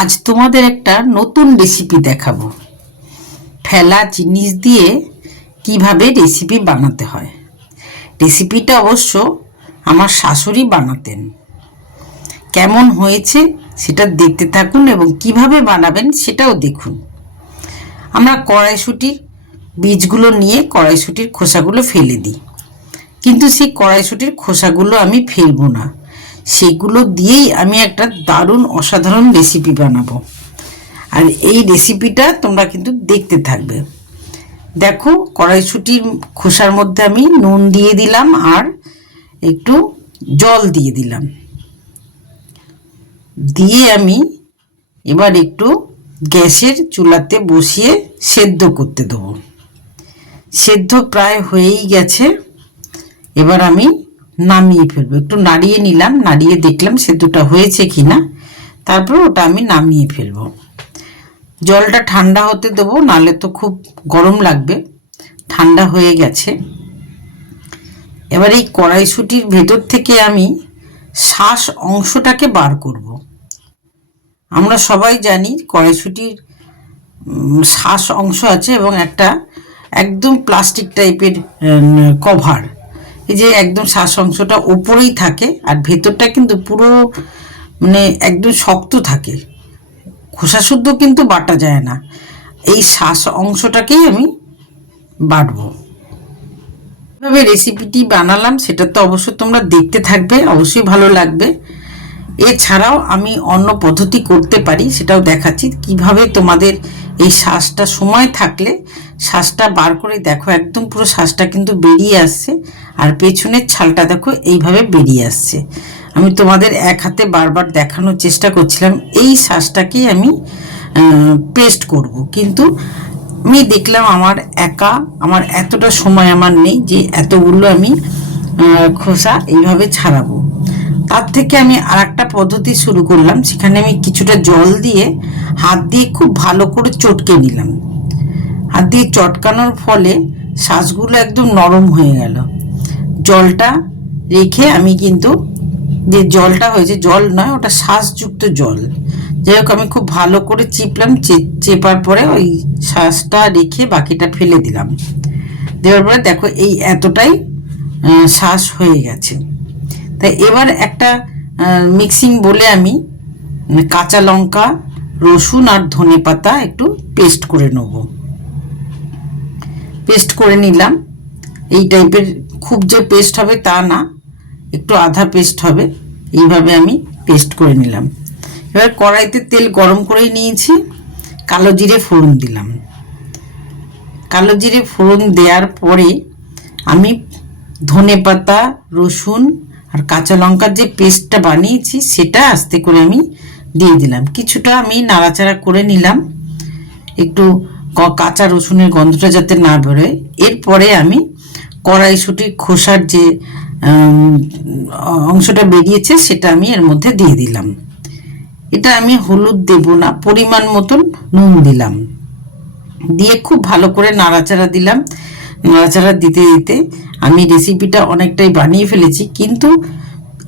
আজ তোমাদের একটা নতুন রেসিপি দেখাবো। ফেলা জিনিস দিয়ে কীভাবে রেসিপি বানাতে হয়। রেসিপিটা অবশ্য আমার শাশুড়ি বানাতেন। কেমন হয়েছে সেটা দেখতে থাকুন এবং কীভাবে বানাবেন সেটাও দেখুন। আমরা কড়াইশুটির বীজগুলো নিয়ে কড়াইশুটির খোসাগুলো ফেলে দিই। কিন্তু সেই কড়াইশুটির খোসাগুলো আমি ফেলব না। সেগুলো দিয়েই আমি একটা দারুণ অসাধারণ রেসিপি বানাবো। আর এই রেসিপিটা তোমরা কিন্তু দেখতে থাকবে। দেখো, কড়াইশুটির খোসার মধ্যে আমি নুন দিয়ে দিলাম আর একটু জল দিয়ে দিলাম। দিয়ে আমি এবার একটু গ্যাসের চুলাতে বসিয়ে সেদ্ধ করতে দেবো। সেদ্ধ প্রায় হয়েই গেছে। এবার আমি নামিয়ে ফেলব। একটু নাড়িয়ে নিলাম, নাড়িয়ে দেখলাম সেদ্ধটা হয়েছে কি না তারপর ওটা আমি নামিয়ে ফেলব। জলটা ঠান্ডা হতে দেবো নালে তো খুব গরম লাগবে। ঠান্ডা হয়ে গেছে। এবার এই কড়াইশুটির ভেতর থেকে আমি শ্বাস অংশটাকে বার করব। আমরা সবাই জানি কড়াইশুটির শ্বাস অংশ আছে এবং একটা একদম প্লাস্টিক টাইপের কভার। এই যে একদম শ্বাস অংশটা ওপরেই থাকে আর ভেতরটা কিন্তু পুরো মানে একদম শক্ত থাকে। খোসা শুদ্ধ কিন্তু বাটা যায় না। এই শ্বাস অংশটাকেই আমি বাটবো কীভাবে রেসিপিটি বানালাম, সেটা তো অবশ্য তোমরা দেখতে থাকবে, অবশ্যই ভালো লাগবে। এছাড়াও আমি অন্য পদ্ধতি করতে পারি, সেটাও দেখাচ্ছি। কীভাবে তোমাদের এই শ্বাসটা সময় থাকলে, শ্বাসটা বার করে দেখো, একদম পুরো শ্বাসটা কিন্তু বেরিয়ে আসছে। আর পেছনের ছালটা দেখো, এইভাবে বেরিয়ে আসছে। আমি তোমাদের এক হাতে বারবার দেখানোর চেষ্টা করছিলাম, এই শ্বাসটাকেই আমি পেস্ট করব। কিন্তু আমি দেখলাম আমার একা, আমার এতটা সময় আমার নেই যে এতগুলো আমি খোসা এইভাবে ছাড়াবো। তার থেকে আমি আর একটা পদ্ধতি শুরু করলাম, সেখানে আমি কিছুটা জল দিয়ে হাত দিয়ে খুব ভালো করে চটকে নিলাম। হাত দিয়ে চটকানোর ফলে শ্বাসগুলো একদম নরম হয়ে গেল। জলটা রেখে আমি কিন্তু যে জলটা হয়েছে, জল নয়, ওটা শ্বাসযুক্ত জল। যাই হোক, আমি খুব ভালো করে চিপলাম চেপার পরে ওই শ্বাসটা রেখে বাকিটা ফেলে দিলাম। দেওয়ার পরে দেখো, এই এতটাই শ্বাস হয়ে গেছে। তাই এবার একটা মিক্সিং বলে আমি কাঁচা লঙ্কা, রসুন আর ধনে পাতা একটু পেস্ট করে নেব। পেস্ট করে নিলাম। এই টাইপের খুব যে পেস্ট হবে তা না, একটু আধা পেস্ট হবে, এইভাবে আমি পেস্ট করে নিলাম। এবার কড়াইতে তেল গরম করেই নিয়েছি, কালো জিরে ফোড়ন দিলাম। কালো জিরে ফোড়ন দেওয়ার পরে আমি ধনে পাতা, রসুন আর কাঁচা লঙ্কার যে পেস্টটা বানিয়েছি, সেটা আস্তে করে আমি দিয়ে দিলাম। কিছুটা আমি নাড়াচাড়া করে নিলাম, একটু কাঁচা রসুনের গন্ধটা যাতে না বেরোয়। এরপরে আমি কড়াইশুটির খোসার যে অংশটা বেরিয়েছে সেটা আমি এর মধ্যে দিয়ে দিলাম। এটা আমি হলুদ দেব না, পরিমাণ মতন নুন দিলাম। দিয়ে খুব ভালো করে নাড়াচাড়া দিলাম। নাড়াচাড়া দিতে দিতে আমি রেসিপিটা অনেকটাই বানিয়ে ফেলেছি, কিন্তু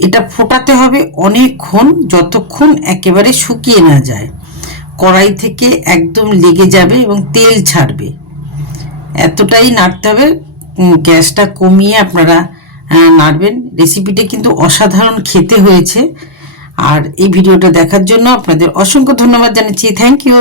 এটা ফোটাতে হবে অনেকক্ষণ যতক্ষণ একেবারে শুকিয়ে না যায়। কড়াই থেকে একদম লেগে যাবে এবং তেল ছাড়বে। এতটাই নাড়তে হবে গ্যাসটা কমিয়ে আপনারা নাড়বেন। রেসিপিটা কিন্তু অসাধারণ খেতে হয়েছে। আর এই ভিডিওটা দেখার জন্য আপনাদের অসংখ্য ধন্যবাদ জানাচ্ছি। Thank you